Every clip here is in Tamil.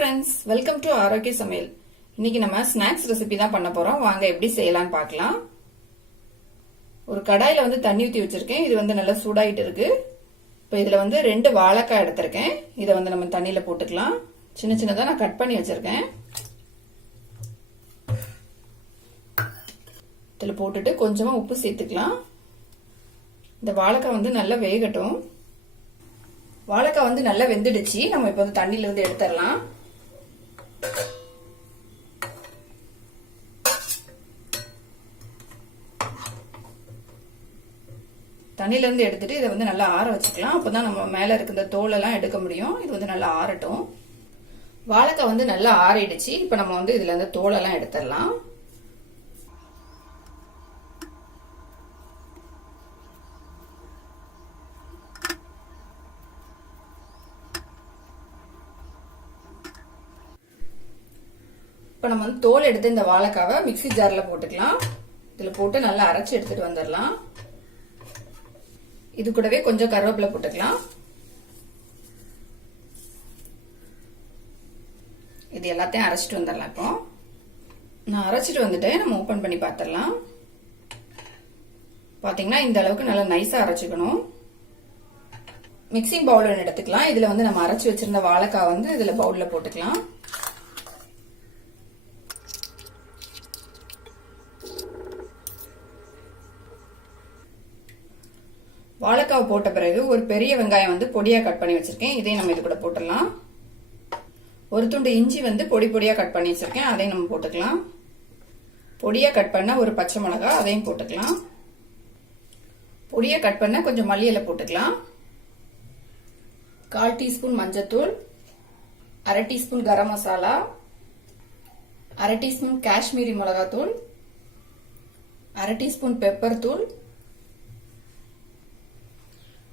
ஃப்ரெண்ட்ஸ், வெல்கம் டு ஆரோக்கிய சமையல். இன்னைக்கு நம்ம ஸ்நாக்ஸ் ரெசிபி தான் பண்ண போறோம். வாங்க எப்படி செய்யலாம்னு பார்க்கலாம். ஒரு கடாயில தண்ணி ஊற்றி வச்சிருக்கேன். இது நல்லா சூடாயிட்டு இருக்கு. இப்போ இதுல 2 வாழைக்காய் எடுத்திருக்கேன். இதை நம்ம தண்ணியில போட்டுக்கலாம். சின்ன சின்னதா நான் கட் பண்ணி வச்சிருக்கேன். இதுல போட்டுட்டு கொஞ்சமா உப்பு சேர்த்துக்கலாம். இந்த வாழைக்காய் நல்லா வேகட்டும். வாழைக்காய் நல்லா வெந்துடுச்சு. நம்ம இப்போ தண்ணியில இருந்து எடுத்துடலாம். தண்ணியில இருந்து எடுத்துட்டு இதை நல்லா ஆற வச்சுக்கலாம். அப்பதான் நம்ம மேல இருக்க தோல் எல்லாம் எடுக்க முடியும். இது நல்லா ஆறட்டும். வாழைக்காய் நல்லா ஆறிடுச்சு. இப்ப நம்ம இதுல இருந்து தோலெல்லாம் எடுத்துடலாம். இப்ப நம்ம தோல் எடுத்து இந்த வாழைக்காவை மிக்ஸி ஜார்ல போட்டுக்கலாம். இதுல போட்டு நல்லா அரைச்சு எடுத்துட்டு வந்துடலாம். இது கூடவே கொஞ்சம் கருவேப்பிலை போட்டுக்கலாம். இது எல்லாத்தையும் அரைச்சிட்டு வந்துடலாம். இப்போ நான் அரைச்சிட்டு வந்துட்டேன். நம்ம ஓபன் பண்ணி பார்த்துடலாம். பாத்தீங்கன்னா இந்த அளவுக்கு நல்லா நைஸா அரைச்சுக்கணும். மிக்சிங் பவுல் ஒன்று எடுத்துக்கலாம். இதுல நம்ம அரைச்சு வச்சிருந்த வாழைக்காய் இதுல பவுல்ல போட்டுக்கலாம். வாழைக்காய் போட்ட பிறகு ஒரு பெரிய வெங்காயம் பொடியா கட் பண்ணி வச்சிருக்கேன். இதையும் நம்ம இது கூட போட்டுடலாம். ஒரு துண்டு இஞ்சி பொடி பொடியா கட் பண்ணி வச்சிருக்கேன். அதையும் நம்ம போட்டுக்கலாம். பொடியா கட் பண்ண ஒரு பச்சை மிளகாய், அதையும் போட்டுக்கலாம். பொடியா கட் பண்ண கொஞ்சம் மல்லி இலை போட்டுக்கலாம். 1/4 டீஸ்பூன் மஞ்சத்தூள், 1/2 டீஸ்பூன் கரம் மசாலா, 1/2 டீஸ்பூன் காஷ்மீரி மிளகாத்தூள், 1/2 டீஸ்பூன் பெப்பர் தூள்,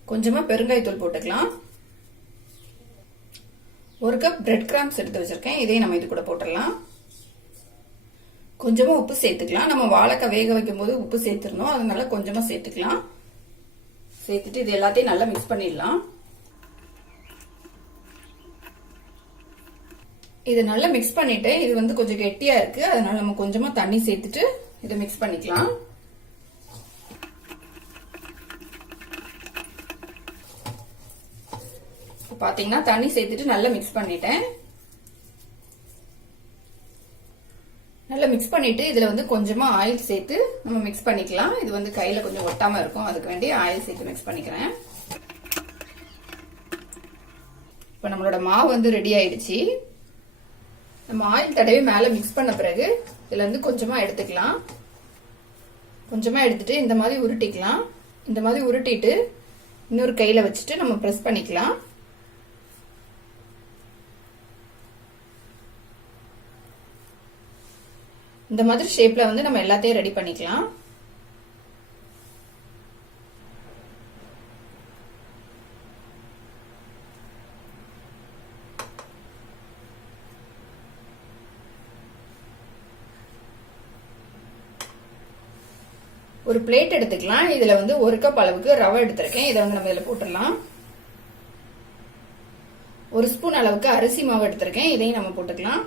கொஞ்சமா பெருங்காயத்தூள் போட்டுக்கலாம். 1 கப் பிரெட் கிராம்ஸ் எடுத்து வச்சிருக்கேன். இதையும் நம்ம இது கூட போட்டுடலாம். கொஞ்சமா உப்பு சேர்த்துக்கலாம். நம்ம வாழைக்காய் வேக வைக்கும் போது உப்பு சேர்த்துருந்தோம். அதனால கொஞ்சமா சேர்த்துக்கலாம். சேர்த்துட்டு இது எல்லாத்தையும் நல்லா மிக்ஸ் பண்ணிடலாம். இது நல்லா மிக்ஸ் பண்ணிட்டு இது கொஞ்சம் கெட்டியா இருக்கு. அதனால நம்ம கொஞ்சமா தண்ணி சேர்த்துட்டு இதை மிக்ஸ் பண்ணிக்கலாம். பாத்தீங்கன்னா தண்ணி சேர்த்துட்டு நல்லா மிக்ஸ் பண்ணிட்டேன். நல்லா மிக்ஸ் பண்ணிட்டு இதுல கொஞ்சமா ஆயில் சேர்த்து நம்ம மிக்ஸ் பண்ணிக்கலாம். இது கையில கொஞ்சம் ஒட்டாம இருக்கும். அதுக்கு வேண்டி ஆயில் சேர்த்து மிக்ஸ் பண்ணிக்கிறேன். இப்ப நம்மளோட மாவு ரெடி ஆயிடுச்சு. நம்ம ஆயில் தடவை மேல மிக்ஸ் பண்ண பிறகு இதுல கொஞ்சமா எடுத்துக்கலாம். கொஞ்சமா எடுத்துட்டு இந்த மாதிரி உருட்டிக்கலாம். இந்த மாதிரி உருட்டிட்டு இன்னொரு கையில வச்சுட்டு நம்ம பிரஸ் பண்ணிக்கலாம். இந்த மாதிரி ஷேப்ல நம்ம எல்லாத்தையும் ரெடி பண்ணிக்கலாம். ஒரு பிளேட் எடுத்துக்கலாம். இதுல 1 கப் அளவுக்கு ரவை எடுத்திருக்கேன். இதை நம்ம இதுல போட்டுடலாம். 1 ஸ்பூன் அளவுக்கு அரிசி மாவு எடுத்திருக்கேன். இதையும் நம்ம போட்டுக்கலாம்.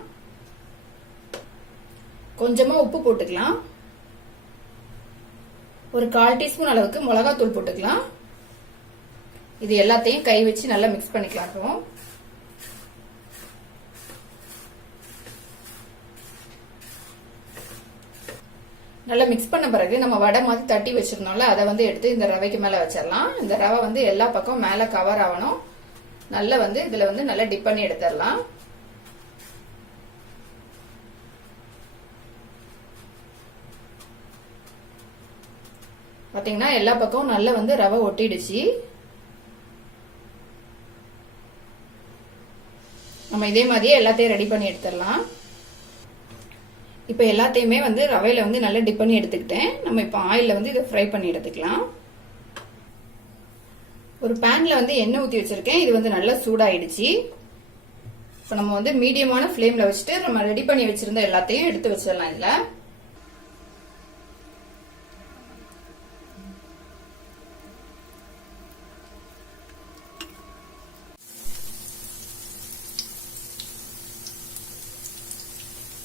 கொஞ்சமா உப்பு போட்டுக்கலாம். ஒரு 1/4 டீஸ்பூன் அளவுக்கு மிளகாத்தூள் போட்டுக்கலாம். இது எல்லாத்தையும் கை வச்சு நல்லா மிக்ஸ் பண்ணிக்கலாம். நல்லா மிக்ஸ் பண்ண பிறகு நம்ம வடை மாதிரி தட்டி வச்சிருந்தோம்ல, அதை எடுத்து இந்த ரவைக்கு மேல வச்சிடலாம். இந்த ரவை எல்லா பக்கம் மேல கவர் ஆகணும். நல்லா இதுல நல்லா டிப் பண்ணி எடுத்துடலாம். பாத்தீங்கன்னா எல்லா பக்கமும் நல்லா ரவை ஒட்டிடுச்சு. நம்ம இதே மாதிரியே எல்லாத்தையும் ரெடி பண்ணி எடுத்துடலாம். இப்ப எல்லாத்தையுமே ரவையில நல்லா டிப் பண்ணி எடுத்துக்கிட்டேன். நம்ம இப்ப ஆயில்ல இதை ஃப்ரை பண்ணி எடுத்துக்கலாம். ஒரு பேன்ல எண்ணெய் ஊத்தி வச்சிருக்கேன். இது நல்லா சூடாயிடுச்சு. இப்ப நம்ம மீடியமான ஃப்ளேம்ல வச்சுட்டு நம்ம ரெடி பண்ணி வச்சிருந்த எல்லாத்தையும் எடுத்து வச்சிடலாம். இதுல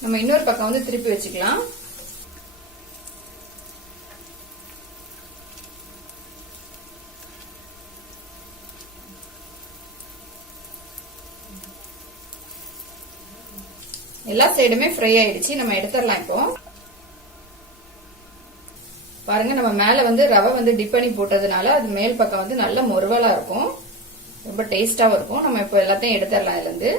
நம்ம இன்னொரு பக்கம் வந்து திருப்பி வச்சுக்கலாம். எல்லா சைடுமே ஃப்ரை ஆயிடுச்சு. நம்ம எடுத்துடலாம். இப்போ பாருங்க, நம்ம மேல வந்து ரவை வந்து டிப் பண்ணி போட்டதுனால அது மேல் பக்கம் வந்து நல்ல முறுவலா இருக்கும், ரொம்ப டேஸ்டாவும் இருக்கும். நம்ம இப்போ எல்லாத்தையும் எடுத்துடலாம். இதுல இருந்து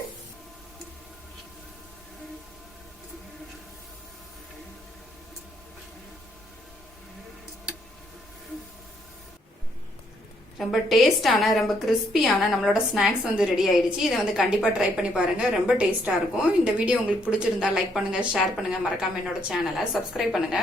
ரொம்ப டேஸ்டான, ரொம்ப கிறிஸ்பியான நம்மளோட ஸ்நாக்ஸ் வந்து ரெடி ஆயிடுச்சு. இதை வந்து கண்டிப்பா ட்ரை பண்ணி பாருங்க, ரொம்ப டேஸ்டா இருக்கும். இந்த வீடியோ உங்களுக்கு பிடிச்சிருந்தா லைக் பண்ணுங்க, ஷேர் பண்ணுங்க, மறக்காம என்னோட சேனலை சப்ஸ்கிரைப் பண்ணுங்க.